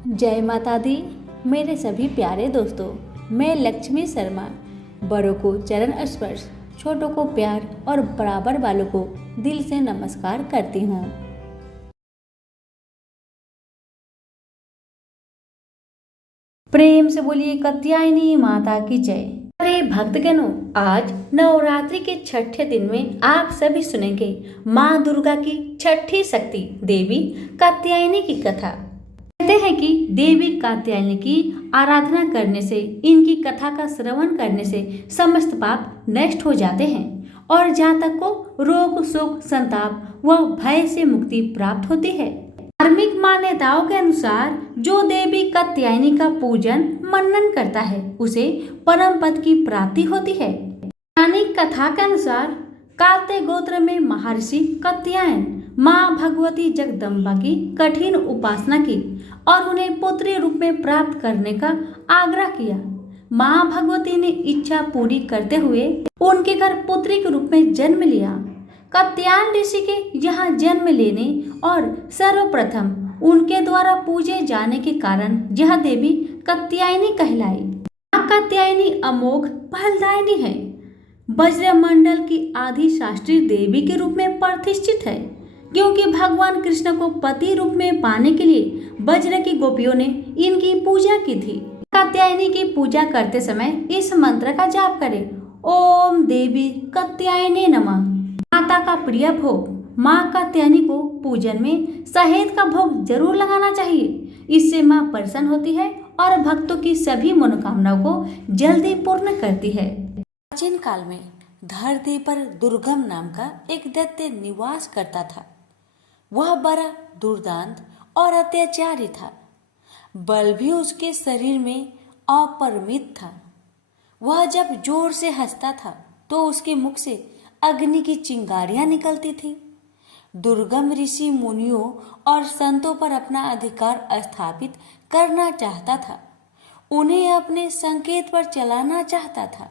जय माता दी। मेरे सभी प्यारे दोस्तों, मैं लक्ष्मी शर्मा बड़ों को चरण स्पर्श, छोटों को प्यार और बराबर वालों को दिल से नमस्कार करती हूँ। प्रेम से बोलिए कात्यायनी माता की जय। अरे भक्तगणों, आज नवरात्रि के छठे दिन में आप सभी सुनेंगे माँ दुर्गा की छठी शक्ति देवी कात्यायनी की कथा। कहते हैं कि देवी कात्यायनी की आराधना करने से, इनकी कथा का श्रवण करने से समस्त पाप नष्ट हो जाते हैं और जातक को रोग शोक संताप व भय से मुक्ति प्राप्त होती है। धार्मिक मान्यताओं के अनुसार जो देवी कात्यायनी का पूजन मनन करता है उसे परम पद की प्राप्ति होती है। पौराणिक कथा के अनुसार कात्य गोत्र में महर्षि कात्यायन माँ भगवती जगदम्बा की कठिन उपासना की और उन्हें पुत्री रूप में प्राप्त करने का आग्रह किया। माँ भगवती ने इच्छा पूरी करते हुए उनके घर पुत्री के रूप में जन्म लिया। कात्यायन ऋषि के यहाँ जन्म लेने और सर्वप्रथम उनके द्वारा पूजे जाने के कारण यह देवी कात्यायनी कहलाई। माँ कात्यायनी अमोघ फलदायिनी है। वज्रमंडल की आदि शास्त्रीय देवी के रूप में प्रतिष्ठित है, क्योंकि भगवान कृष्ण को पति रूप में पाने के लिए वज्र की गोपियों ने इनकी पूजा की थी। कात्यायनी की पूजा करते समय इस मंत्र का जाप करें, ओम देवी कात्यायनी नमः। माता का प्रिय भोग। माँ कात्यायनी को पूजन में शहद का भोग जरूर लगाना चाहिए। इससे माँ प्रसन्न होती है और भक्तों की सभी मनोकामनाओं को जल्दी पूर्ण करती है। प्राचीन काल में धरती पर दुर्गम नाम का एक दैत्य निवास करता था। वह बड़ा दुर्दांत और अत्याचारी था। बल भी उसके शरीर में अपरिमित था। वह जब जोर से हंसता था तो उसके मुख से अग्नि की चिंगारियां निकलती थी। दुर्गम ऋषि मुनियों और संतों पर अपना अधिकार स्थापित करना चाहता था। उन्हें अपने संकेत पर चलाना चाहता था,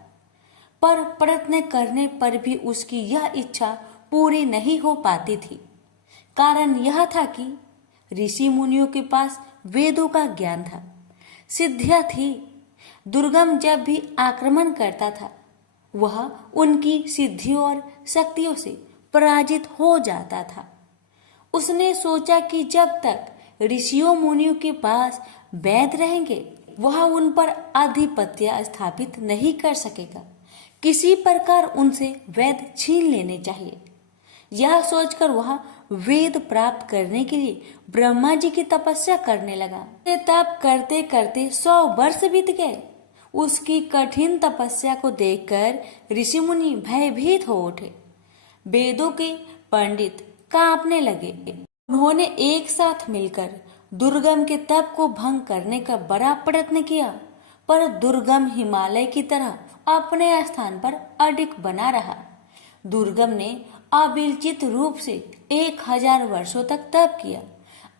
पर प्रयत्न करने पर भी उसकी यह इच्छा पूरी नहीं हो पाती थी। कारण यह था कि ऋषि मुनियों के पास वेदों का ज्ञान था, सिद्धियां थी। दुर्गम जब भी आक्रमण करता था वह उनकी सिद्धियों और शक्तियों से पराजित हो जाता था। उसने सोचा कि जब तक ऋषियों मुनियों के पास वैद रहेंगे वह उन पर आधिपत्य स्थापित नहीं कर सकेगा। किसी प्रकार उनसे वेद छीन लेने चाहिए। यह सोचकर वह वेद प्राप्त करने के लिए ब्रह्मा जी की तपस्या करने लगा। तप करते करते 100 वर्ष बीत गए। उसकी कठिन तपस्या को देखकर ऋषि मुनि भयभीत हो उठे। वेदों के पंडित कांपने लगे। उन्होंने एक साथ मिलकर दुर्गम के तप को भंग करने का बड़ा प्रयत्न किया, पर दुर्गम हिमालय की तरह अपने स्थान पर अडिग बना रहा। दुर्गम ने अविचलित रूप से 1000 वर्षों तक तप किया।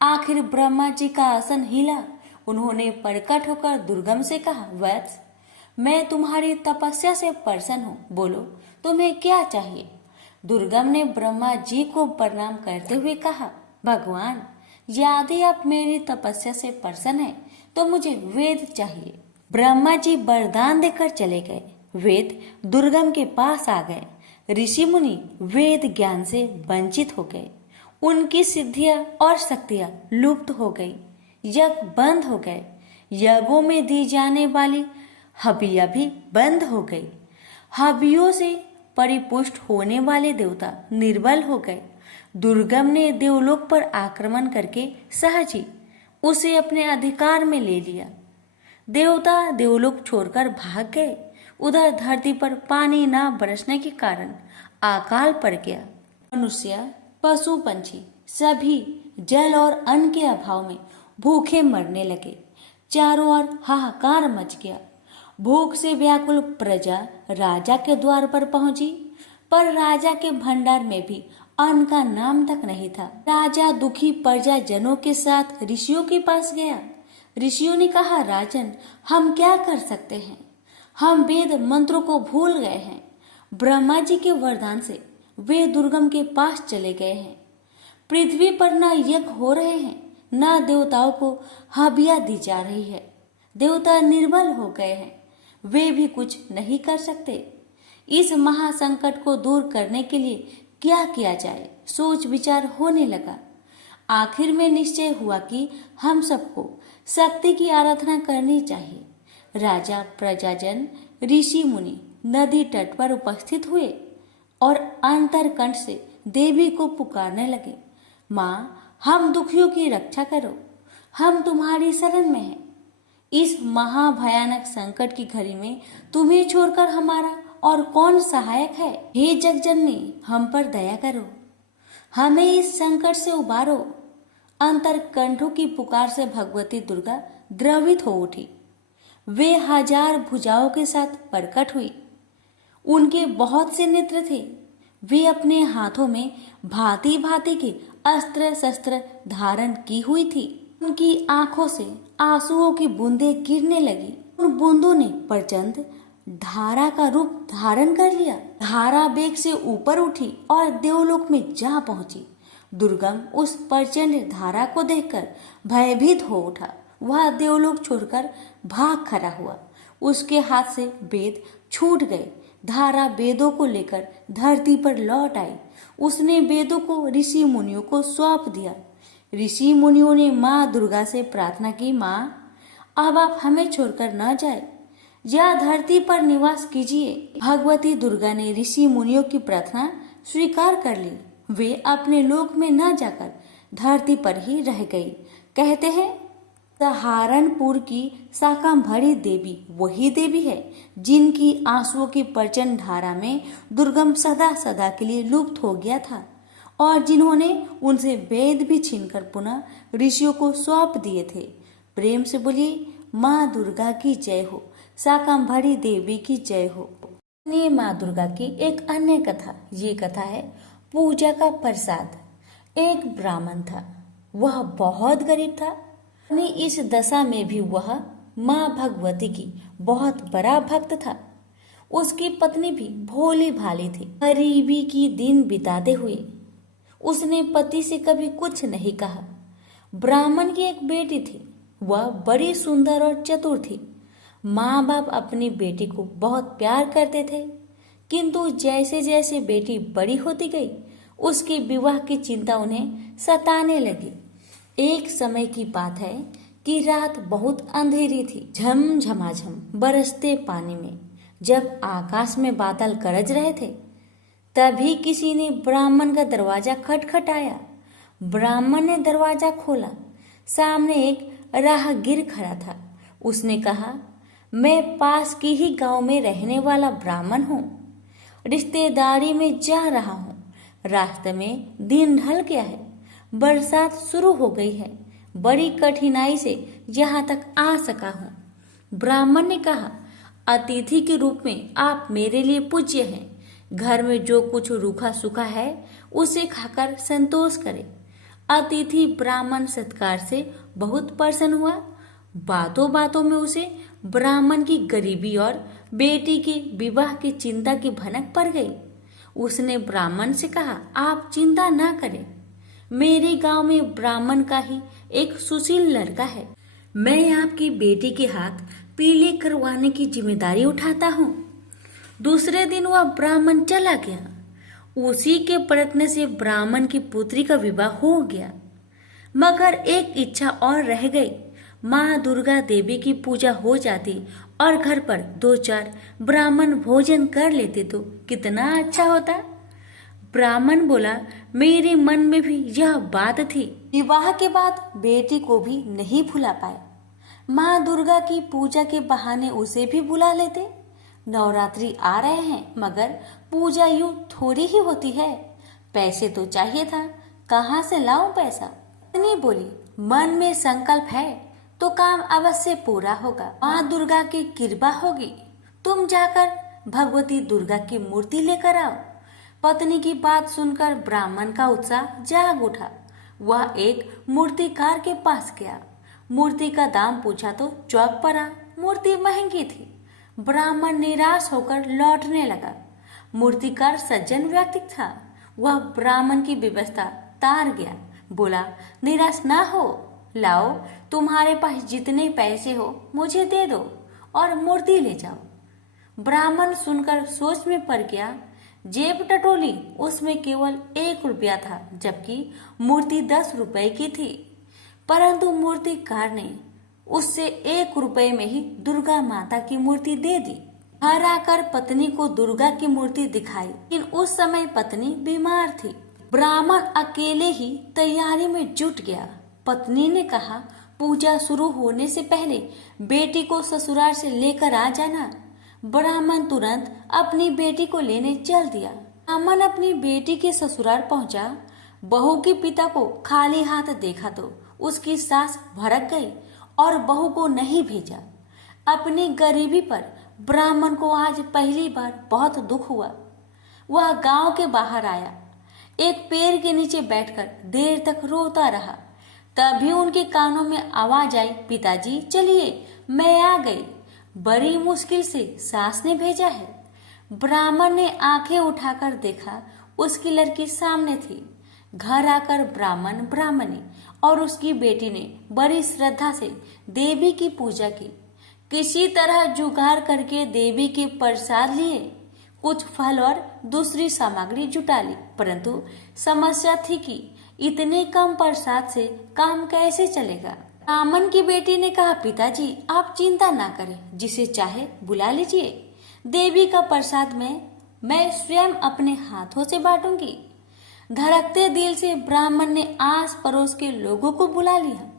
आखिर ब्रह्मा जी का आसन हिला। उन्होंने प्रकट होकर दुर्गम से कहा, वत्स, मैं तुम्हारी तपस्या से प्रसन्न हूँ, बोलो तुम्हें क्या चाहिए। दुर्गम ने ब्रह्मा जी को प्रणाम करते हुए कहा, भगवान, यदि आप मेरी तपस्या से प्रसन्न हैं तो मुझे वेद चाहिए। ब्रह्मा जी वरदान देकर चले गए। वेद दुर्गम के पास आ गए। ऋषि मुनि वेद ज्ञान से वंचित हो गए। उनकी सिद्धियां और शक्तियां लुप्त हो गई। यज्ञ बंद हो गए। यज्ञों में दी जाने वाली हवियां भी बंद हो गई। हवियों से परिपुष्ट होने वाले देवता निर्बल हो गए। दुर्गम ने देवलोक पर आक्रमण करके सहज ही उसे अपने अधिकार में ले लिया। देवता देवलोक छोड़कर भाग गए। उधर धरती पर पानी न बरसने के कारण अकाल पड़ गया। मनुष्य, पशु, पंछी सभी जल और अन्न के अभाव में भूखे मरने लगे। चारों ओर हाहाकार मच गया। भूख से व्याकुल प्रजा राजा के द्वार पर पहुंची, पर राजा के भंडार में भी अन्न का नाम तक नहीं था। राजा दुखी प्रजाजनों के साथ ऋषियों के पास गया। ऋषियों ने कहा, राजन, हम क्या कर सकते हैं? हम वेद मंत्रों को भूल गए हैं। ब्रह्मा जी के वरदान से वे दुर्गम के पास चले गए हैं। पृथ्वी पर न यज्ञ हो रहे हैं न देवताओं को हबिया दी जा रही है। देवता निर्बल हो गए हैं, वे भी कुछ नहीं कर सकते। इस महासंकट को दूर करने के लिए क्या किया जाए, सोच विचार होने लगा। आखिर में निश्चय हुआ कि हम सबको शक्ति की आराधना करनी चाहिए। राजा, प्रजाजन, ऋषि मुनि नदी तट पर उपस्थित हुए और अंतरकंठ से देवी को पुकारने लगे, माँ, हम दुखियों की रक्षा करो, हम तुम्हारी शरण में हैं। इस महाभयानक संकट की घड़ी में तुम्हें छोड़कर हमारा और कौन सहायक है। हे जगजननी, हम पर दया करो, हमें इस संकट से उबारो। अंतरकंठों की पुकार से भगवती दुर्गा द्रवित हो उठी। वे 1000 भुजाओं के साथ प्रकट हुई। उनके बहुत से नेत्र थे। वे अपने हाथों में भांति भांति के अस्त्र शस्त्र धारण की हुई थी। उनकी आंखों से आंसुओं की बूंदें गिरने लगी। उन बूंदों ने प्रचंड धारा का रूप धारण कर लिया। धारा बेग से ऊपर उठी और देवलोक में जा पहुंची। दुर्गम उस प्रचंड धारा को देखकर भयभीत हो उठा। वह देवलोक छोड़कर भाग खड़ा हुआ। उसके हाथ से वेद छूट गए। धारा वेदों को लेकर धरती पर लौट आई। उसने वेदों को ऋषि मुनियों को सौंप दिया। ऋषि मुनियों ने माँ दुर्गा से प्रार्थना की, माँ, अब आप हमें छोड़कर न जाए, या धरती पर निवास कीजिए। भगवती दुर्गा ने ऋषि मुनियों की प्रार्थना स्वीकार कर ली। वे अपने लोक में न जाकर धरती पर ही रह गई। कहते हैं, सहारनपुर की शाकंभरी देवी वही देवी है जिनकी आंसुओं की प्रचंड धारा में दुर्गम सदा सदा के लिए लुप्त हो गया था और जिन्होंने उनसे वेद भी छीनकर पुनः ऋषियों को सौंप दिए थे। प्रेम से बोलिए, माँ दुर्गा की जय हो, शाकंभरी देवी की जय हो। ये माँ दुर्गा की एक अन्य कथा, ये कथा है पूजा का प्रसाद। एक ब्राह्मण था, वह बहुत गरीब था। अपनी इस दशा में भी वह माँ भगवती की बहुत बड़ा भक्त था। उसकी पत्नी भी भोली भाली थी। गरीबी की दिन बिताते हुए उसने पति से कभी कुछ नहीं कहा। ब्राह्मण की एक बेटी थी, वह बड़ी सुंदर और चतुर थी। माँ बाप अपनी बेटी को बहुत प्यार करते थे, किंतु जैसे जैसे बेटी बड़ी होती गई उसके विवाह की चिंता उन्हें सताने लगी। एक समय की बात है कि रात बहुत अंधेरी थी। झमझमाझम बरसते पानी में जब आकाश में बादल गरज रहे थे, तभी किसी ने ब्राह्मण का दरवाजा खटखटाया। ब्राह्मण ने दरवाजा खोला। सामने एक राहगीर खड़ा था। उसने कहा, मैं पास की ही गांव में रहने वाला ब्राह्मण हूँ, रिश्तेदारी में जा रहा हूँ। रास्ते में दिन ढल गया है, बरसात शुरू हो गई है, बड़ी कठिनाई से यहाँ तक आ सका हूँ। ब्राह्मण ने कहा, अतिथि के रूप में आप मेरे लिए पूज्य हैं। घर में जो कुछ रूखा सूखा है उसे खाकर संतोष करें। अतिथि ब्राह्मण सत्कार से बहुत प्रसन्न हुआ। बातों बातों में उसे ब्राह्मण की गरीबी और बेटी के विवाह की चिंता की भनक पड़ गई। उसने ब्राह्मण से कहा, आप चिंता ना करें, मेरे गांव में ब्राह्मण का ही एक सुशील लड़का है। मैं आपकी बेटी के हाथ पीले करवाने की जिम्मेदारी उठाता हूँ। दूसरे दिन वह ब्राह्मण चला गया। उसी के प्रयत्न से ब्राह्मण की पुत्री का विवाह हो गया। मगर एक इच्छा और रह गई। माँ दुर्गा देवी की पूजा हो जाती और घर पर 2-4 ब्राह्मण भोजन कर लेते तो कितना अच्छा होता। ब्राह्मण बोला, मेरे मन में भी यह बात थी। विवाह के बाद बेटी को भी नहीं भुला पाए। माँ दुर्गा की पूजा के बहाने उसे भी बुला लेते। नवरात्रि आ रहे हैं, मगर पूजा यूं थोड़ी ही होती है। पैसे तो चाहिए था, कहाँ से लाऊं पैसा? पत्नी बोली, मन में संकल्प है तो काम अवश्य पूरा होगा। माँ दुर्गा की कृपा होगी। तुम जाकर भगवती दुर्गा की मूर्ति लेकर आओ। पत्नी की बात सुनकर ब्राह्मण का उत्साह जाग उठा। वह एक मूर्तिकार के पास गया। मूर्ति का दाम पूछा तो चौक पड़ा। मूर्ति महंगी थी। ब्राह्मण निराश होकर लौटने लगा। मूर्तिकार सज्जन व्यक्ति था। वह ब्राह्मण की व्यवस्था तार गया। बोला, निराश ना हो, लाओ, तुम्हारे पास जितने पैसे हो मुझे दे दो और मूर्ति ले जाओ। ब्राह्मण सुनकर सोच में पड़ गया। जेब टटोली, उसमें केवल 1 रुपया था, जबकि मूर्ति 10 रुपए की थी। परंतु मूर्तिकार ने उससे 1 रुपए में ही दुर्गा माता की मूर्ति दे दी। घर आकर पत्नी को दुर्गा की मूर्ति दिखाई, लेकिन उस समय पत्नी बीमार थी। ब्राह्मण अकेले ही तैयारी में जुट गया। पत्नी ने कहा, पूजा शुरू होने से पहले बेटी को ससुराल से लेकर आ जाना। ब्राह्मण तुरंत अपनी बेटी को लेने चल दिया। ब्राह्मण अपनी बेटी के ससुराल पहुंचा। बहू के पिता को खाली हाथ देखा तो उसकी सास भड़क गई और बहू को नहीं भेजा। अपनी गरीबी पर ब्राह्मण को आज पहली बार बहुत दुख हुआ। वह गांव के बाहर आया, एक पेड़ के नीचे बैठकर देर तक रोता रहा। तभी उनके कानों में आवाज आई, पिताजी चलिए, मैं आ गई। बड़ी मुश्किल से सास ने भेजा है। ब्राह्मण ने आंखें उठाकर देखा, उसकी लड़की सामने थी। घर आकर ब्राह्मण, ब्राह्मणी और उसकी बेटी ने बड़ी श्रद्धा से देवी की पूजा की। किसी तरह जुगाड़ करके देवी के प्रसाद लिए, कुछ फल और दूसरी सामग्री जुटा ली। परंतु समस्या थी कि इतने कम प्रसाद से काम कैसे चलेगा। ब्राह्मण की बेटी ने कहा, पिताजी आप चिंता ना करें, जिसे चाहे बुला लीजिए। देवी का प्रसाद मैं स्वयं अपने हाथों से बांटूंगी। धड़कते दिल से ब्राह्मण ने आस पड़ोस के लोगों को बुला लिया।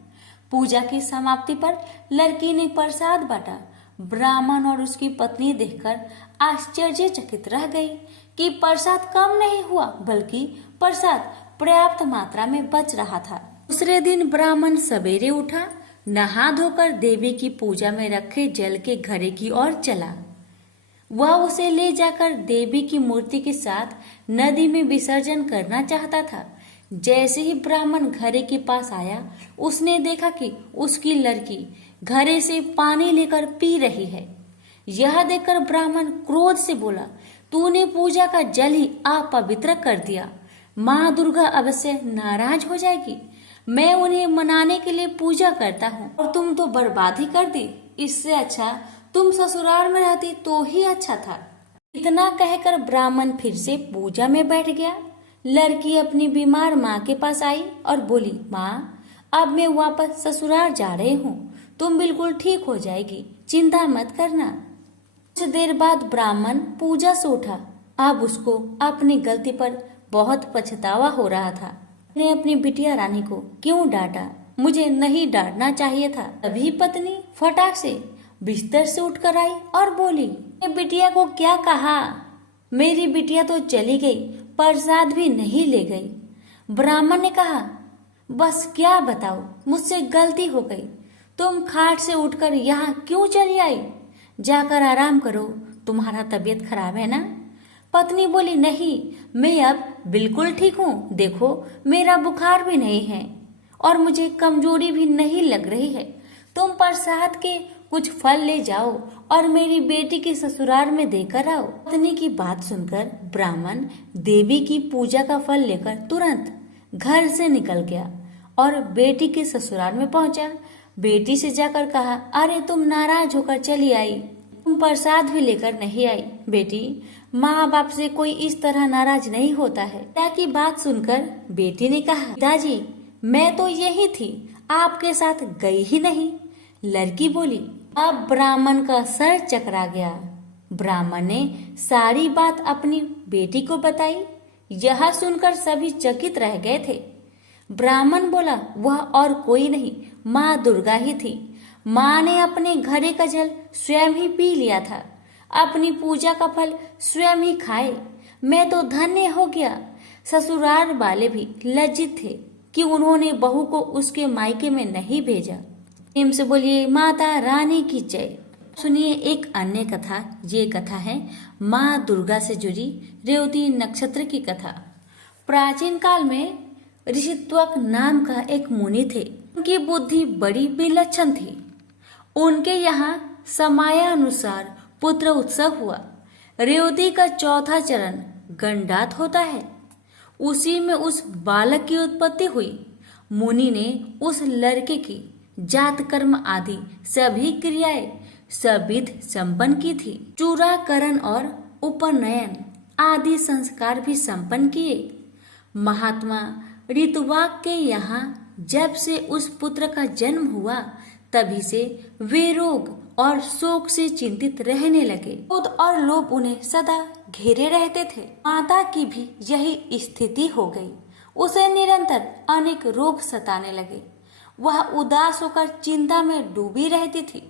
पूजा की समाप्ति पर लड़की ने प्रसाद बांटा। ब्राह्मण और उसकी पत्नी देखकर आश्चर्यचकित रह गई कि प्रसाद कम नहीं हुआ, बल्कि प्रसाद पर्याप्त मात्रा में बच रहा था। दूसरे दिन ब्राह्मण सवेरे उठा, नहा धोकर देवी की पूजा में रखे जल के घड़े की ओर चला। वह उसे ले जाकर देवी की मूर्ति के साथ नदी में विसर्जन करना चाहता था। जैसे ही ब्राह्मण घड़े के पास आया, उसने देखा कि उसकी लड़की घड़े से पानी लेकर पी रही है। यह देखकर ब्राह्मण क्रोध से बोला, तूने पूजा का जल ही अपवित्र कर दिया। माँ दुर्गा अवश्य नाराज हो जाएगी। मैं उन्हें मनाने के लिए पूजा करता हूँ और तुम तो बर्बाद ही कर दी। इससे अच्छा तुम ससुराल में रहती तो ही अच्छा था। इतना कहकर ब्राह्मण फिर से पूजा में बैठ गया। लड़की अपनी बीमार माँ के पास आई और बोली, माँ अब मैं वापस ससुराल जा रही हूँ, तुम बिल्कुल ठीक हो जाएगी, चिंता मत करना। कुछ देर बाद ब्राह्मण पूजा से उठा। अब उसको अपनी गलती पर बहुत पछतावा हो रहा था। उसने अपनी बिटिया रानी को क्यों डांटा, मुझे नहीं डांटना चाहिए था। तभी पत्नी फटाक से बिस्तर से उठकर आई और बोली, बिटिया को क्या कहा? मेरी बिटिया तो चली गई, प्रसाद भी नहीं ले गई। ब्राह्मण ने कहा, बस क्या बताओ, मुझसे गलती हो गई। तुम खाट से उठकर यहाँ क्यों चली आई? जाकर आराम करो, तुम्हारा तबीयत खराब है ना? पत्नी बोली, नहीं, मैं अब बिल्कुल ठीक हूँ। देखो मेरा बुखार भी नहीं है और मुझे कमजोरी भी नहीं लग रही है। तुम प्रसाद के कुछ फल ले जाओ और मेरी बेटी के ससुराल में देकर आओ। पत्नी की बात सुनकर ब्राह्मण देवी की पूजा का फल लेकर तुरंत घर से निकल गया और बेटी के ससुराल में पहुंचा। बेटी से जाकर कहा, अरे तुम नाराज होकर चली आई, तुम प्रसाद भी लेकर नहीं आई। बेटी, माँ बाप से कोई इस तरह नाराज नहीं होता है। पिता की बात सुनकर बेटी ने कहा, पिताजी मैं तो यही थी, आपके साथ गई ही नहीं। लड़की बोली, अब ब्राह्मण का सर चकरा गया। ब्राह्मण ने सारी बात अपनी बेटी को बताई। यह सुनकर सभी चकित रह गए थे। ब्राह्मण बोला, वह और कोई नहीं, माँ दुर्गा ही थी। माँ ने अपने घड़े का जल स्वयं ही पी लिया था, अपनी पूजा का फल स्वयं ही खाए। मैं तो धन्य हो गया। ससुराल वाले भी लज्जित थे कि उन्होंने बहू को उसके मायके में नहीं भेजा। प्रेम से बोलिए माता रानी की जय। सुनिए एक अन्य कथा। ये कथा है माँ दुर्गा से जुड़ी रेवती नक्षत्र की कथा। प्राचीन काल में ऋषित्वक नाम का एक मुनि थे। उनकी बुद्धि बड़ी विलक्षण थी। उनके यहाँ समयानुसार पुत्र उत्सव हुआ। रेवती का चौथा चरण गंडात होता है। उसी में उस बालक की उत्पत्ति हुई मुनि ने उस लड़के की जात कर्म आदि सभी क्रियाएं सविध संपन्न की थी। चूड़ाकरण और उपनयन आदि संस्कार भी संपन्न किए। महात्मा ऋतुवाक के यहाँ जब से उस पुत्र का जन्म हुआ तभी से वे रोग और शोक से चिंतित रहने लगे। क्रोध और लोभ उन्हें सदा घेरे रहते थे। माता की भी यही स्थिति हो गई। उसे निरंतर अनेक रोग सताने लगे। वह उदास होकर चिंता में डूबी रहती थी।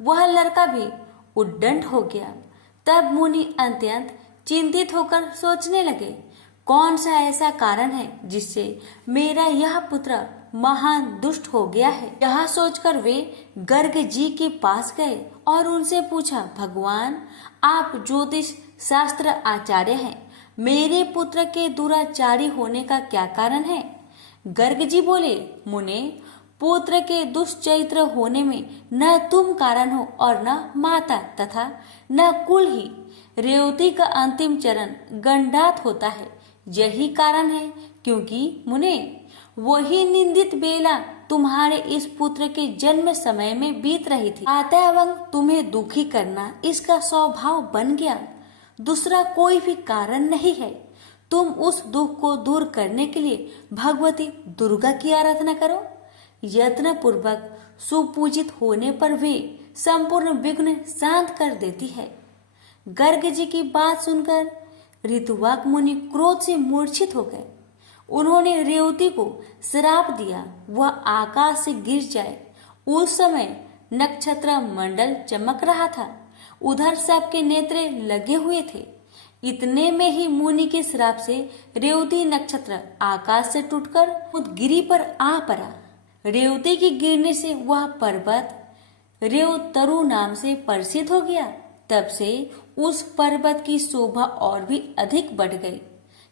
वह लड़का भी उद्दंड हो गया। तब मुनि अत्यंत चिंतित होकर सोचने लगे, कौन सा ऐसा कारण है जिससे मेरा यह पुत्र महान दुष्ट हो गया है। यह सोचकर वे गर्ग जी के पास गए और उनसे पूछा, भगवान आप ज्योतिष शास्त्र आचार्य हैं, मेरे पुत्र के दुराचारी होने का क्या कारण है। गर्ग जी बोले, मुने पुत्र के दुष्चरित्र होने में न तुम कारण हो और न माता तथा न कुल ही। रेवती का अंतिम चरण गंडात होता है, यही कारण है। क्योंकि मुने वही निंदित बेला तुम्हारे इस पुत्र के जन्म समय में बीत रही थी। अतएव तुम्हें दुखी करना इसका स्वभाव बन गया, दूसरा कोई भी कारण नहीं है। तुम उस दुख को दूर करने के लिए भगवती दुर्गा की आराधना करो। यत्न पूर्वक सुपूजित होने पर वे संपूर्ण विघ्न शांत कर देती है। गर्ग जी की बात सुनकर ऋतुवाक मुनि क्रोध से मूर्छित हो गए। उन्होंने रेवती को श्राप दिया, वह आकाश से गिर जाए। उस समय नक्षत्र मंडल चमक रहा था, उधर सबके नेत्र लगे हुए थे। इतने में ही मुनि के श्राप से रेवती नक्षत्र आकाश से टूटकर उदगिरी पर आ पड़ा। रेवती के गिरने से वह पर्वत रेवतरु नाम से प्रसिद्ध हो गया। तब से उस पर्वत की शोभा और भी अधिक बढ़ गई।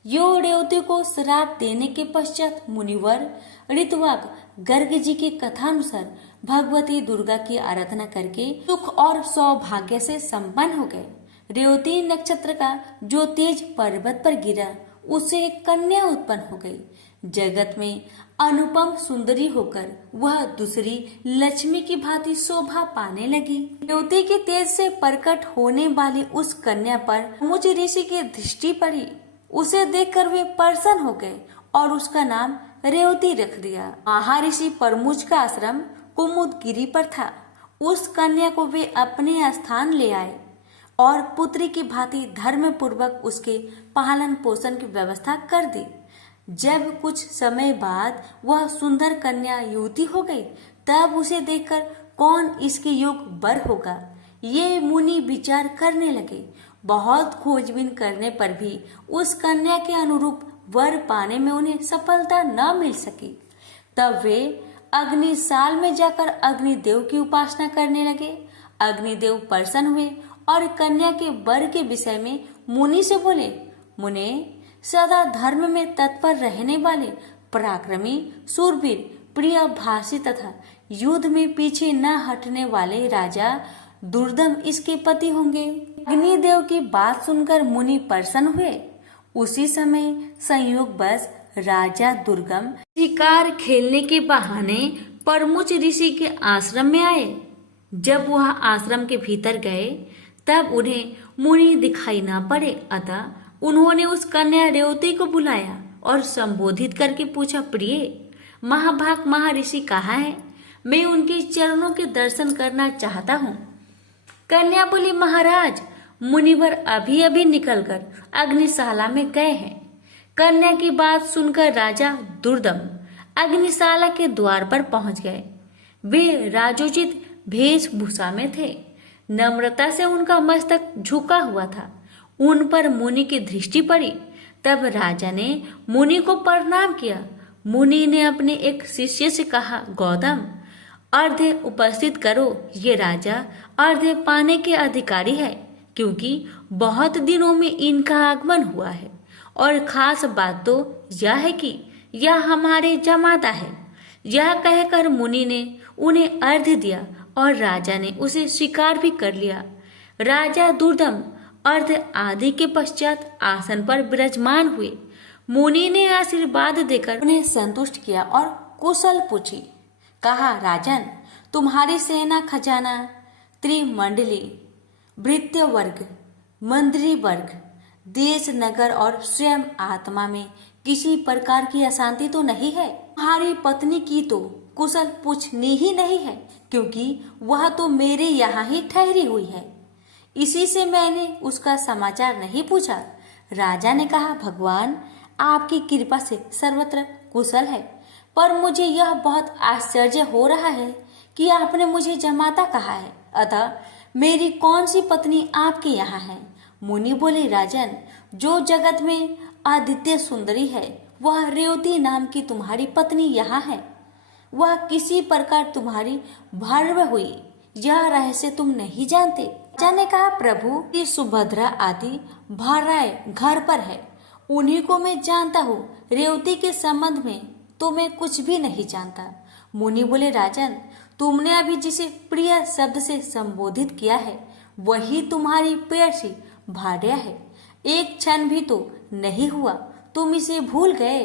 यो रेवती को श्राप देने के पश्चात मुनिवर ऋतुवाक गर्ग जी के कथानुसार भगवती दुर्गा की आराधना करके सुख और सौभाग्य से संपन्न हो गए। रेवती नक्षत्र का जो तेज पर्वत पर गिरा, उससे एक कन्या उत्पन्न हो गई। जगत में अनुपम सुंदरी होकर वह दूसरी लक्ष्मी की भांति शोभा पाने लगी। रेवती के तेज से प्रकट होने वाली उस कन्या पर मुझ ऋषि की दृष्टि पड़ी। उसे देखकर वे प्रसन्न हो गए और उसका नाम रेवती रख दिया। महर्षि परमुज का आश्रम कुमुदगिरी पर था। उस कन्या को वे अपने स्थान ले आए और पुत्री की भांति धर्म पूर्वक उसके पालन पोषण की व्यवस्था कर दी। जब कुछ समय बाद वह सुंदर कन्या युवती हो गई, तब उसे देखकर कौन इसके योग्य वर होगा, ये मुनि विचार करने लगे। बहुत खोजबीन करने पर भी उस कन्या के अनुरूप वर पाने में उन्हें सफलता न मिल सकी। तब वे अग्निशाल में जाकर अग्निदेव की उपासना करने लगे। अग्निदेव प्रसन्न हुए और कन्या के वर के विषय में मुनि से बोले, मुने सदा धर्म में तत्पर रहने वाले पराक्रमी सूरवीर प्रिय भाषी तथा युद्ध में पीछे न हटने वाले राजा दुर्दम इसके पति होंगे। अग्निदेव की बात सुनकर मुनि प्रसन्न हुए। उसी समय संयोगवश राजा दुर्गम शिकार खेलने के बहाने परमुच ऋषि के आश्रम में आए। जब वह आश्रम के भीतर गए तब उन्हें मुनि दिखाई न पड़े, अतः उन्होंने उस कन्या रेवती को बुलाया और संबोधित करके पूछा, प्रिय महाभाग महर्षि कहाँ है? मैं उनके चरणों के दर्शन करना चाहता हूँ। कन्या बोली, महाराज मुनिवर अभी अभी निकलकर अग्निशाला में गए हैं। कन्या की बात सुनकर राजा दुर्दम अग्निशाला के द्वार पर पहुंच गए। वे राजोचित वेशभूषा में थे। नम्रता से उनका मस्तक झुका हुआ था। उन पर मुनि की दृष्टि पड़ी। तब राजा ने मुनि को प्रणाम किया। मुनि ने अपने एक शिष्य से कहा, गौतम अर्घ्य उपस्थित करो। ये राजा अर्घ्य पाने के अधिकारी है, क्योंकि बहुत दिनों में इनका आगमन हुआ है। और खास बात तो यह है कि यह हमारे जमाता है। यह कहकर मुनि ने उन्हें अर्घ्य दिया और राजा ने उसे स्वीकार भी कर लिया। राजा दुर्दम अर्घ्य आदि के पश्चात आसन पर विराजमान हुए। मुनि ने आशीर्वाद देकर उन्हें संतुष्ट किया और कुशल पूछी। कहा, राजन, तुम्हारी सेना खजाना, त्रिमंडली, भृत्य वर्ग, मंत्री वर्ग, देश नगर और स्वयं आत्मा में किसी प्रकार की अशांति तो नहीं है? तुम्हारी पत्नी की तो कुशल पूछनी ही नहीं है, क्योंकि वह तो मेरे यहाँ ही ठहरी हुई है। इसी से मैंने उसका समाचार नहीं पूछा। राजा ने कहा, भगवान आपकी कृपा से सर्वत्र कुशल है, पर मुझे यह बहुत आश्चर्य हो रहा है कि आपने मुझे जमाता कहा है, अतः मेरी कौन सी पत्नी आपके यहाँ है? मुनि बोले, राजन, जो जगत में आदित्य सुंदरी है वह रेवती नाम की तुम्हारी पत्नी यहाँ है। वह किसी प्रकार तुम्हारी भर्व हुई, यह रहस्य तुम नहीं जानते। राजा ने कहा, प्रभु की सुभद्रा आदि भार्याएं घर पर है, उन्हीं को मैं जानता हूँ। रेवती के संबंध में तो मैं कुछ भी नहीं जानता। मुनि बोले, राजन, तुमने अभी जिसे प्रिय शब्द से संबोधित किया है वही तुम्हारी प्रेयसी भार्या है। एक क्षण भी तो नहीं हुआ तुम इसे भूल गए।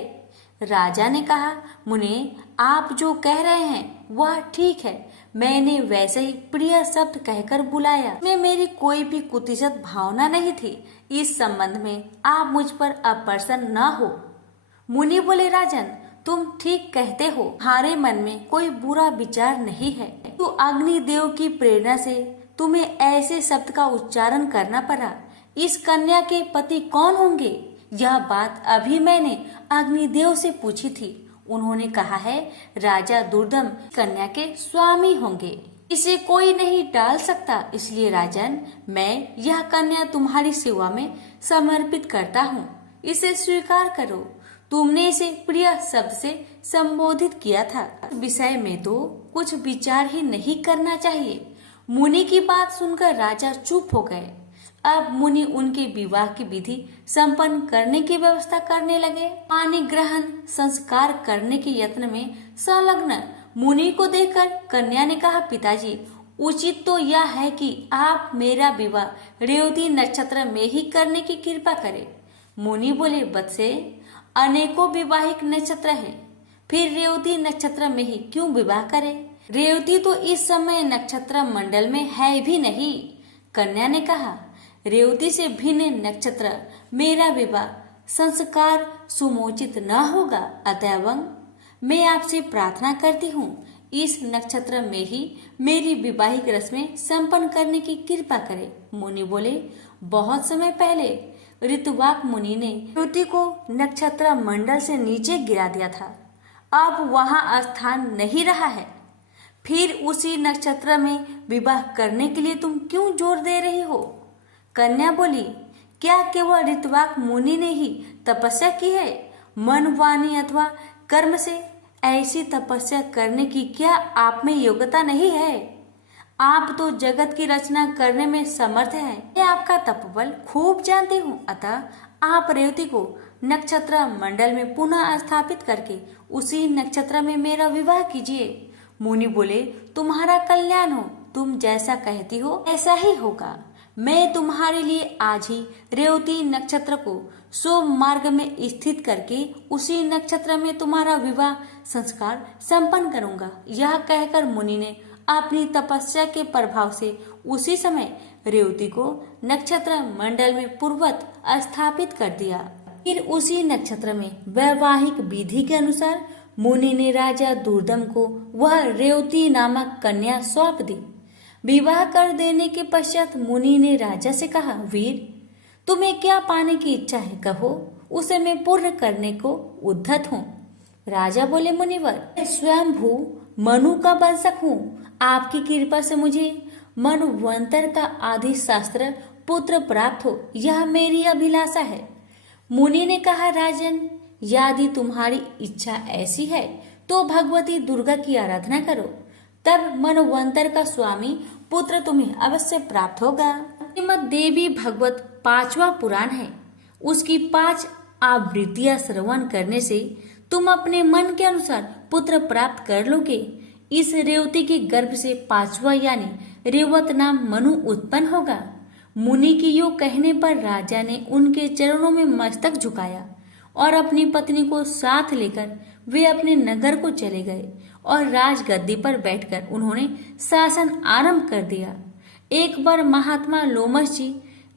राजा ने कहा, मुने, आप जो कह रहे हैं वह ठीक है, मैंने वैसे ही प्रिय शब्द कहकर बुलाया। में मेरी कोई भी कुतिसित भावना नहीं थी। इस संबंध में आप मुझ पर अप्रसन्न न हो। मुनि बोले, राजन, तुम ठीक कहते हो, तुम्हारे मन में कोई बुरा विचार नहीं है। तो अग्निदेव की प्रेरणा से तुम्हें ऐसे शब्द का उच्चारण करना पड़ा। इस कन्या के पति कौन होंगे? यह बात अभी मैंने अग्निदेव से पूछी थी। उन्होंने कहा है, राजा दुर्दम कन्या के स्वामी होंगे। इसे कोई नहीं टाल सकता, इसलिए राजन, मैं यह कन्या तुम्हारी सेवा में समर्पित करता हूँ। इसे स्वीकार करो। तुमने इसे प्रिय शब्द से संबोधित किया था, विषय में तो कुछ विचार ही नहीं करना चाहिए। मुनि की बात सुनकर राजा चुप हो गए। अब मुनि उनके विवाह की विधि संपन्न करने की व्यवस्था करने लगे। पानी ग्रहण संस्कार करने के यत्न में संलग्न मुनि को देखकर कन्या ने कहा, पिताजी, उचित तो यह है कि आप मेरा विवाह रेवती नक्षत्र में ही करने की कृपा करें। मुनि बोले, बत्से, अनेकों विवाहिक नक्षत्र हैं, फिर रेवती नक्षत्र में ही क्यों विवाह करें? रेवती तो इस समय नक्षत्र मंडल में है भी नहीं। कन्या ने कहा, रेवती से भिन्न नक्षत्र मेरा विवाह संस्कार सुमोचित न होगा, अतएव मैं आपसे प्रार्थना करती हूँ, इस नक्षत्र में ही मेरी विवाहिक रस्में संपन्न करने की कृपा करें। मुनि बोले, बहुत समय पहले ऋतुवाक मुनि ने रेवती को नक्षत्र मंडल से नीचे गिरा दिया था, अब वहाँ स्थान नहीं रहा है। फिर उसी नक्षत्र में विवाह करने के लिए तुम क्यों जोर दे रही हो? कन्या बोली, क्या केवल ऋतुवाक मुनि ने ही तपस्या की है? मन, वाणी अथवा कर्म से ऐसी तपस्या करने की क्या आप में योग्यता नहीं है? आप तो जगत की रचना करने में समर्थ हैं। मैं आपका तपबल खूब जानती हूँ, अतः आप रेवती को नक्षत्र मंडल में पुनः स्थापित करके उसी नक्षत्र में मेरा विवाह कीजिए। मुनि बोले, तुम्हारा कल्याण हो, तुम जैसा कहती हो ऐसा ही होगा। मैं तुम्हारे लिए आज ही रेवती नक्षत्र को शुभ मार्ग में स्थित करके उसी नक्षत्र में तुम्हारा विवाह संस्कार संपन्न करूंगा। यह कहकर मुनि ने अपनी तपस्या के प्रभाव से उसी समय रेवती को नक्षत्र मंडल में पूर्ववत स्थापित कर दिया। फिर उसी नक्षत्र में वैवाहिक विधि के अनुसार मुनि ने राजा दुर्दम को वह रेवती नामक कन्या सौंप दी। विवाह कर देने के पश्चात मुनि ने राजा से कहा, वीर, तुम्हें क्या पाने की इच्छा है, कहो, उसे मैं पूर्ण करने को उद्धत हूँ। राजा बोले, मुनिवर, मैं स्वयं भू मनु का वंशक हूँ। आपकी कृपा से मुझे मनवंतर का आदि शास्त्र पुत्र प्राप्त हो, यह मेरी अभिलाषा है। मुनि ने कहा, राजन, यदि तुम्हारी इच्छा ऐसी है तो भगवती दुर्गा की आराधना करो, तब मनवंतर का स्वामी पुत्र तुम्हें अवश्य प्राप्त होगा। श्रीमद् देवी भागवत 5वां पुराण है, उसकी 5 आवृत्तियां श्रवण करने से तुम अपने मन के अनुसार पुत्र प्राप्त कर लोगे। इस रेवती के गर्भ से 5वां यानी रेवत नाम मनु उत्पन्न होगा। मुनि की यो कहने पर राजा ने उनके चरणों में मस्तक झुकाया और अपनी पत्नी को साथ लेकर वे अपने नगर को चले गए और राजगद्दी पर बैठकर उन्होंने शासन आरंभ कर दिया। एक बार महात्मा लोमश जी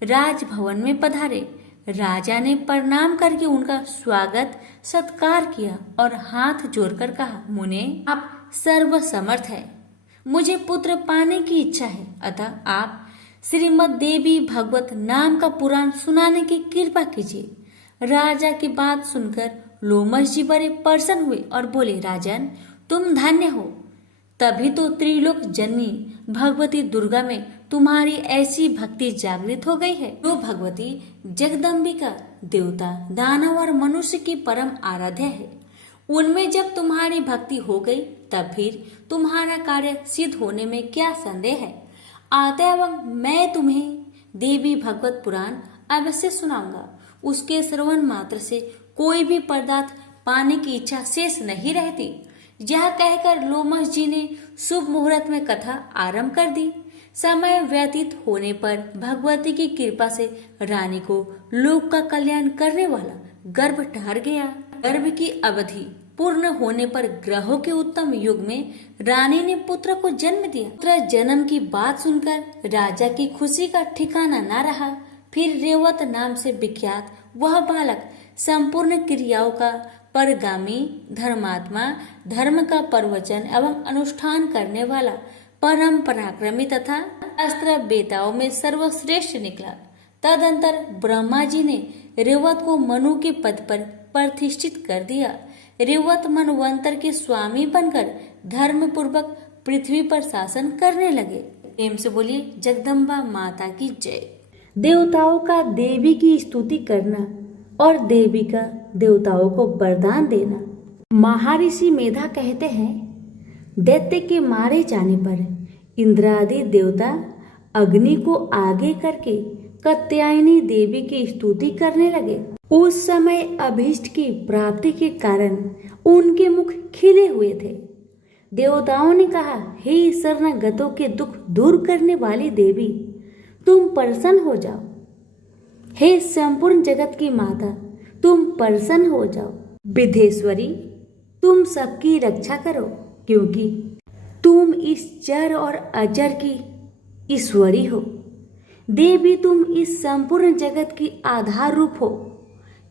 राजभवन में पधारे। राजा ने प्रणाम करके उनका स्वागत सत्कार किया और हाथ जोड़कर कहा, मुने, आप सर्वसमर्थ है, मुझे पुत्र पाने की इच्छा है, अतः आप श्रीमद् देवी भागवत नाम का पुराण सुनाने की कृपा कीजिए। राजा की बात सुनकर लोमश जी बड़े प्रसन्न हुए और बोले, राजन, तुम धन्य हो, तभी तो त्रिलोक जननी भगवती दुर्गा में तुम्हारी ऐसी भक्ति जागृत हो गई है। जो भगवती जगदम्बिका देवता, दानव और मनुष्य की परम आराध्य है, उनमें जब तुम्हारी भक्ति हो गई तब फिर तुम्हारा कार्य सिद्ध होने में क्या संदेह है। अतएव मैं तुम्हें देवी भगवत पुराण अवश्य सुनाऊंगा। उसके श्रवण मात्र से कोई भी पदार्थ पाने की इच्छा शेष नहीं रहती। यह कहकर लोमश जी ने शुभ मुहूर्त में कथा आरंभ कर दी। समय व्यतीत होने पर भगवती की कृपा से रानी को लोक का कल्याण करने वाला गर्भ ठहर गया। गर्भ की अवधि पूर्ण होने पर ग्रहों के उत्तम युग में रानी ने पुत्र को जन्म दिया। पुत्र जन्म की बात सुनकर राजा की खुशी का ठिकाना न रहा। फिर रेवत नाम से विख्यात वह बालक संपूर्ण क्रियाओं का परगामी, धर्मात्मा, धर्म का प्रवचन एवं अनुष्ठान करने वाला, परम पराक्रमी तथा अस्त्र बेताओं में सर्वश्रेष्ठ निकला। तदंतर ब्रह्मा जी ने रेवत को मनु के पद पर प्रतिष्ठित कर दिया। रेवत मनवंतर के स्वामी बनकर धर्म पूर्वक पृथ्वी पर शासन करने लगे। प्रेम से बोलिए जगदम्बा माता की जय। देवताओं का देवी की स्तुति करना और देवी का देवताओं को वरदान देना। महर्षि मेधा कहते हैं, दैत्य के मारे जाने पर इंद्रादि देवता अग्नि को आगे करके कात्यायनी देवी की स्तुति करने लगे। उस समय अभीष्ट की प्राप्ति के कारण उनके मुख खिले हुए थे। देवताओं ने कहा, हे शरणागतों के दुख दूर करने वाली देवी, तुम प्रसन्न हो जाओ। हे संपूर्ण जगत की माता, तुम प्रसन्न हो जाओ। विधेश्वरी, तुम सबकी रक्षा करो, क्योंकि तुम इस जड़ और अजर की ईश्वरी हो। देवी, तुम इस संपूर्ण जगत की आधार रूप हो,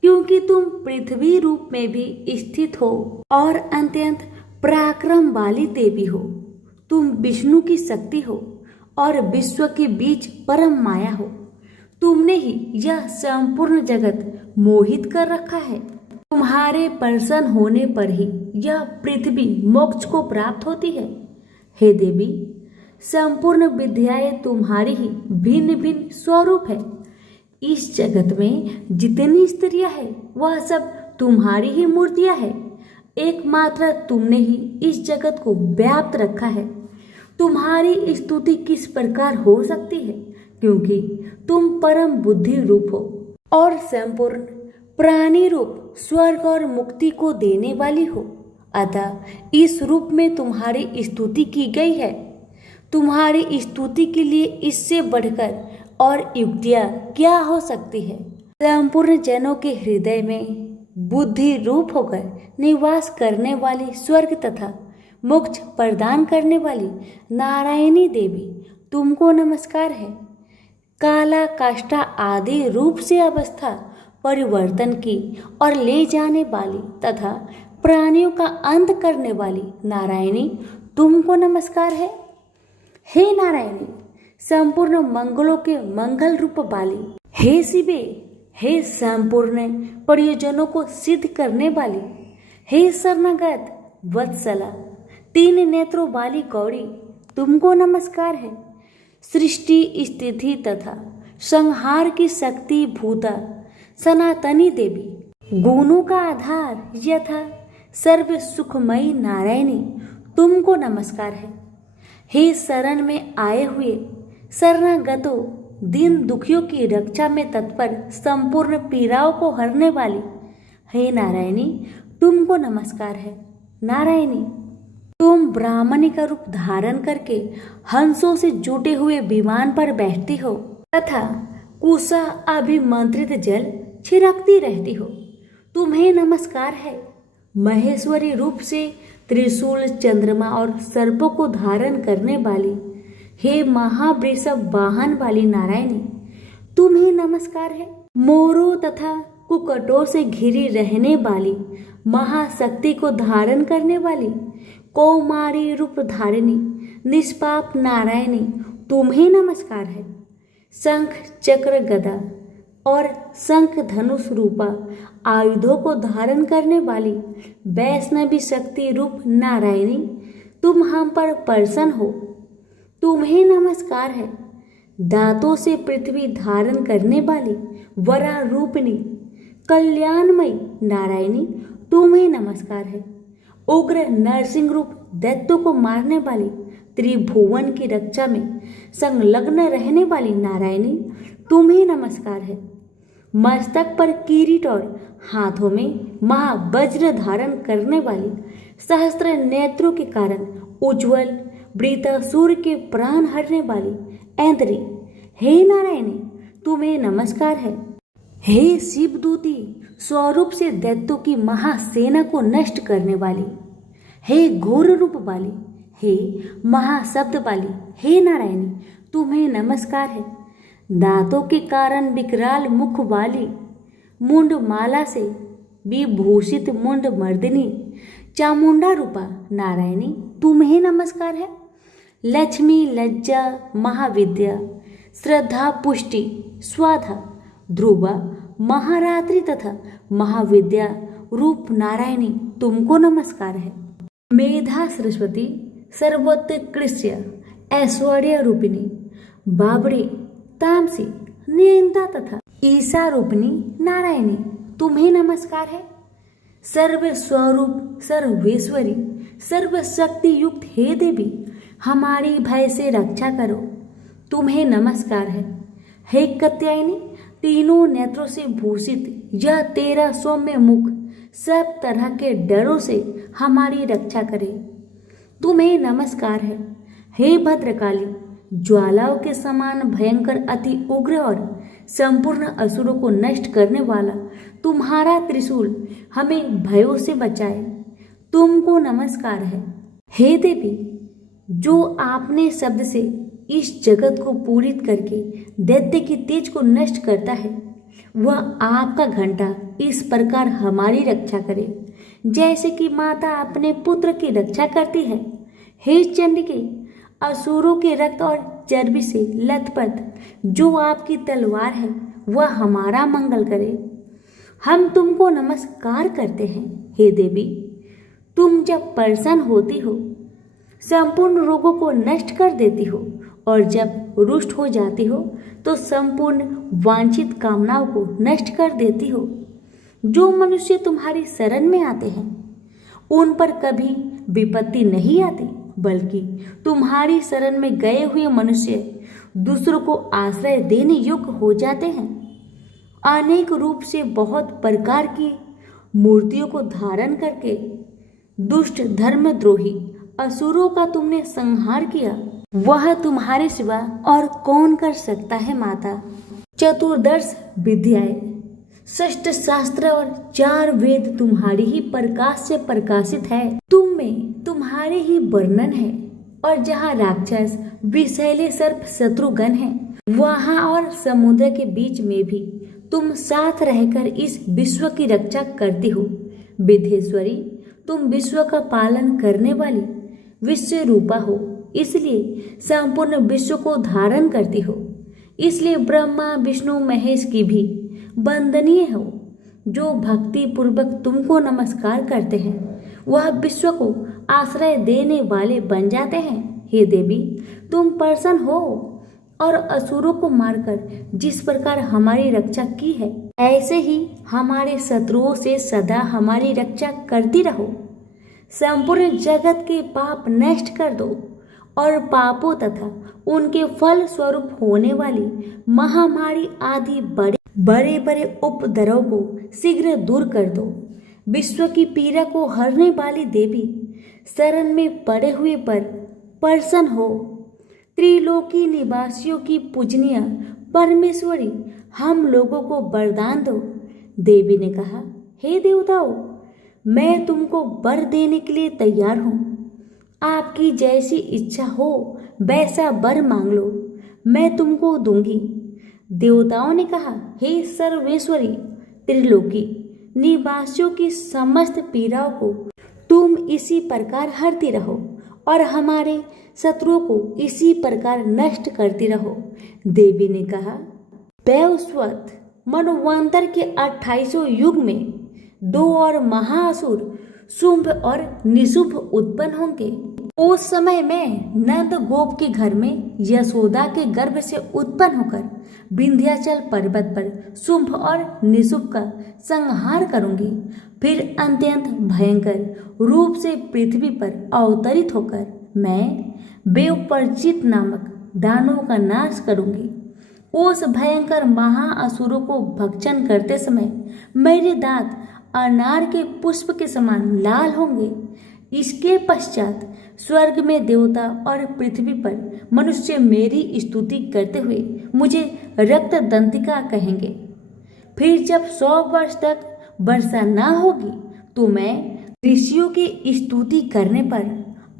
क्योंकि तुम पृथ्वी रूप में भी स्थित हो और अत्यंत पराक्रम वाली देवी हो। तुम विष्णु की शक्ति हो और विश्व के बीच परम माया हो। तुमने ही यह संपूर्ण जगत मोहित कर रखा है। तुम्हारे प्रसन्न होने पर ही यह पृथ्वी मोक्ष को प्राप्त होती है। हे देवी, संपूर्ण विद्याएं तुम्हारी ही भिन्न भिन्न स्वरूप है। इस जगत में जितनी स्त्रियां हैं वह सब तुम्हारी ही मूर्तियां हैं। एकमात्र तुमने ही इस जगत को व्याप्त रखा है। तुम्हारी स्तुति किस प्रकार हो सकती है, क्योंकि तुम परम बुद्धि रूप हो और संपूर्ण प्राणी रूप स्वर्ग और मुक्ति को देने वाली हो। अतः इस रूप में तुम्हारी स्तुति की गई है। तुम्हारी स्तुति के लिए इससे बढ़कर और युक्तियाँ क्या हो सकती है। संपूर्ण जनों के हृदय में बुद्धि रूप होकर निवास करने वाली स्वर्ग तथा मोक्ष प्रदान करने वाली नारायणी देवी, तुमको नमस्कार है। काला काष्ठा आदि रूप से अवस्था परिवर्तन की और ले जाने वाली तथा प्राणियों का अंत करने वाली नारायणी, तुमको नमस्कार है। हे नारायणी, संपूर्ण मंगलों के मंगल रूप वाली, हे शिवे, हे संपूर्ण प्रयोजनों को सिद्ध करने वाली, हे शरणागत वत्सला, तीन नेत्रों वाली गौरी, तुमको नमस्कार है। सृष्टि स्थिति तथा संहार की शक्ति भूता सनातनी देवी, गुणों का आधार यथा सर्व सुखमयी नारायणी, तुमको नमस्कार है। हे शरण में आए हुए शरणागतों, दीन दुखियों की रक्षा में तत्पर संपूर्ण पीड़ाओं को हरने वाली, हे नारायणी, तुमको नमस्कार है। नारायणी, तुम ब्राह्मणी का रूप धारण करके हंसों से जुटे हुए विमान पर बैठती हो तथा कुशा अभिमंत्रित जल छिड़कती रहती हो। तुम्हें नमस्कार है। महेश्वरी रूप से त्रिशूल, चंद्रमा और सर्पों को धारण करने वाली, हे महावृषभ वाहन वाली नारायणी, तुम्हें नमस्कार है। मोरों तथा कुक्कुटों से घिरी रहने वाली, महाशक्ति को धारण करने वाली, कौमारी रूप धारिणी, निष्पाप नारायणी, तुम्हें नमस्कार है। शंख, चक्र, गदा और शंख धनुष रूपा आयुधों को धारण करने वाली, वैष्णवी शक्ति रूप नारायणी, तुम हम पर प्रसन्न हो, तुम्हें नमस्कार है। दांतों से पृथ्वी धारण करने वाली, वरा रूपिणी, कल्याणमयी नारायणी, तुम्हें नमस्कार है। उग्र नरसिंह रूप दैत्यों को मारने वाली, त्रिभुवन की रक्षा में संलग्न रहने वाली नारायणी, तुम्हें नमस्कार है। मस्तक पर किरीट और हाथों में महावज्र धारण करने वाली, सहस्त्र नेत्रों के कारण उज्ज्वल वृत्तासुर के प्राण हरने वाली ऐन्द्री, हे नारायणी, तुम्हें नमस्कार है। हे शिवदूती स्वरूप से दैत्यों की महासेना को नष्ट करने वाली, हे घोर रूप वाली, हे महाशब्द वाली, हे नारायणी, तुम्हें नमस्कार है। दांतों के कारण विकराल मुख वाली, मुंड माला से विभूषित मुंड मर्दिनी, चामुंडा रूपा नारायणी, तुम्हें नमस्कार है। लक्ष्मी, लज्जा, महाविद्या, श्रद्धा, पुष्टि, स्वाधा, ध्रुवा, महारात्रि तथा महाविद्या रूप नारायणी, तुमको नमस्कार है। मेधा सरस्वती, सर्वोत्कृष्ट ऐश्वर्य रूपिणी, बाबड़ी, तामसी, नियंता तथा ईशा रूपिणी नारायणी, तुम्हें नमस्कार है। सर्व स्वरूप, सर्वेश्वरी, सर्वशक्ति युक्त हे देवी, हमारी भय से रक्षा करो, तुम्हें नमस्कार है। हे कात्यायनी, तीनों नेत्रों से भूषित यह तेरा सौम्य मुख सब तरह के डरों से हमारी रक्षा करे, तुम्हें नमस्कार है। हे भद्रकाली, ज्वालाओं के समान भयंकर, अति उग्र और संपूर्ण असुरों को नष्ट करने वाला तुम्हारा त्रिशूल हमें भयों से बचाए, तुमको नमस्कार है। हे देवी, जो आपने शब्द से इस जगत को पूरित करके दैत्य की तेज को नष्ट करता है, वह आपका घंटा इस प्रकार हमारी रक्षा करे जैसे कि माता अपने पुत्र की रक्षा करती है। हे चंडिके, असुरों के रक्त और चर्बी से लथपथ जो आपकी तलवार है, वह हमारा मंगल करे, हम तुमको नमस्कार करते हैं। हे देवी, तुम जब प्रसन्न होती हो, संपूर्ण रोगों को नष्ट कर देती हो, और जब रुष्ट हो जाती हो तो संपूर्ण वांछित कामनाओं को नष्ट कर देती हो। जो मनुष्य तुम्हारी शरण में आते हैं, उन पर कभी विपत्ति नहीं आती, बल्कि तुम्हारी शरण में गए हुए मनुष्य दूसरों को आश्रय देने योग्य हो जाते हैं। अनेक रूप से बहुत प्रकार की मूर्तियों को धारण करके दुष्ट धर्मद्रोही असुरों का तुमने संहार किया, वह तुम्हारे सिवा और कौन कर सकता है माता। चतुर्दश विद्याएं, षष्ठ शास्त्र और 4 वेद तुम्हारी ही प्रकाश से प्रकाशित है, तुम में तुम्हारे ही वर्णन है। और जहाँ राक्षस विषैले सर्प शत्रुगण है, वहाँ और समुद्र के बीच में भी तुम साथ रहकर इस विश्व की रक्षा करती हो। विधेश्वरी, तुम विश्व का पालन करने वाली विश्व रूपा हो, इसलिए संपूर्ण विश्व को धारण करती हो। इसलिए ब्रह्मा, विष्णु, महेश की भी वंदनीय हो। जो भक्ति पूर्वक तुमको नमस्कार करते हैं, वह विश्व को आश्रय देने वाले बन जाते हैं। हे देवी, तुम प्रसन्न हो और असुरों को मारकर जिस प्रकार हमारी रक्षा की है, ऐसे ही हमारे शत्रुओं से सदा हमारी रक्षा करती रहो। संपूर्ण जगत के पाप नष्ट कर दो और पापों तथा उनके फल स्वरूप होने वाली महामारी आदि बड़े बड़े उपद्रव को शीघ्र दूर कर दो। विश्व की पीड़ा को हरने वाली देवी, शरण में पड़े हुए पर प्रसन्न हो। त्रिलोकी निवासियों की पूजनीय परमेश्वरी, हम लोगों को वरदान दो। देवी ने कहा, हे देवताओं, मैं तुमको वर देने के लिए तैयार हूँ। आपकी जैसी इच्छा हो वैसा वर मांग लो, मैं तुमको दूंगी। देवताओं ने कहा, हे सर्वेश्वरी त्रिलोकी निवासियों की समस्त पीड़ाओं को तुम इसी प्रकार हरती रहो और हमारे शत्रुओं को इसी प्रकार नष्ट करती रहो। देवी ने कहा, वैवस्वत मनवंतर के 2800 युग में 2 और महाअसुर शुंभ और निशुंभ उत्पन्न होंगे। उस समय मैं नंद गोप के घर में यशोदा के गर्भ से उत्पन्न होकर विंध्याचल पर्वत पर शुंभ और निशुंभ का संहार करूंगी। फिर अत्यंत भयंकर रूप से पृथ्वी पर अवतरित होकर मैं बेवपरिचित नामक दानवों का नाश करूंगी। उस भयंकर महाअसुरों को भक्षण करते समय मेरे दांत अनार के पुष्प के समान लाल होंगे। इसके पश्चात स्वर्ग में देवता और पृथ्वी पर मनुष्य मेरी स्तुति करते हुए मुझे रक्त दंतिका कहेंगे। फिर जब 100 वर्ष तक वर्षा न होगी तो मैं ऋषियों की स्तुति करने पर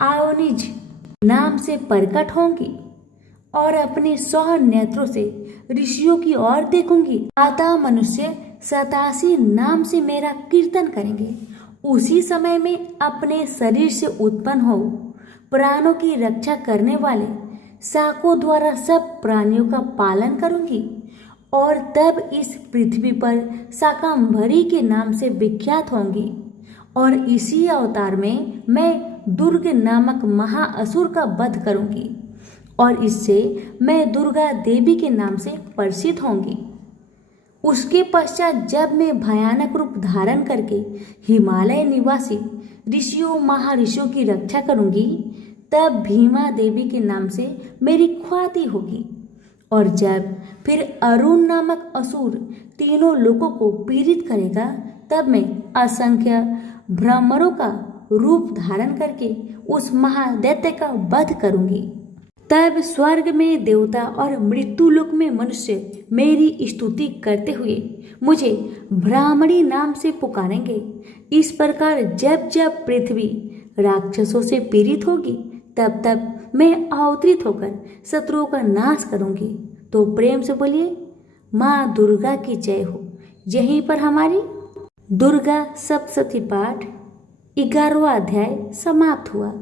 आओनिज नाम से प्रकट होंगी और अपने 100 नेत्रों से ऋषियों की ओर देखूंगी। अतः मनुष्य 87 नाम से मेरा कीर्तन करेंगे। उसी समय में अपने शरीर से उत्पन्न हो प्राणों की रक्षा करने वाले शाकों द्वारा सब प्राणियों का पालन करूंगी और तब इस पृथ्वी पर शाकंभरी के नाम से विख्यात होंगी। और इसी अवतार में मैं दुर्ग नामक महाअसुर का वध करूंगी और इससे मैं दुर्गा देवी के नाम से प्रसिद्ध होंगी। उसके पश्चात जब मैं भयानक रूप धारण करके हिमालय निवासी ऋषियों महाऋषियों की रक्षा करूंगी, तब भीमा देवी के नाम से मेरी ख्याति होगी। और जब फिर अरुण नामक असुर तीनों लोगों को पीड़ित करेगा, तब मैं असंख्य भ्रमरों का रूप धारण करके उस महादैत्य का वध करूंगी। तब स्वर्ग में देवता और मृत्युलोक में मनुष्य मेरी स्तुति करते हुए मुझे ब्राह्मणी नाम से पुकारेंगे। इस प्रकार जब जब पृथ्वी राक्षसों से पीड़ित होगी, तब तब मैं अवतरित होकर शत्रुओं का नाश करूंगी। तो प्रेम से बोलिए, माँ दुर्गा की जय हो। यहीं पर हमारी दुर्गा सप्तशती पाठ 11वां अध्याय समाप्त हुआ।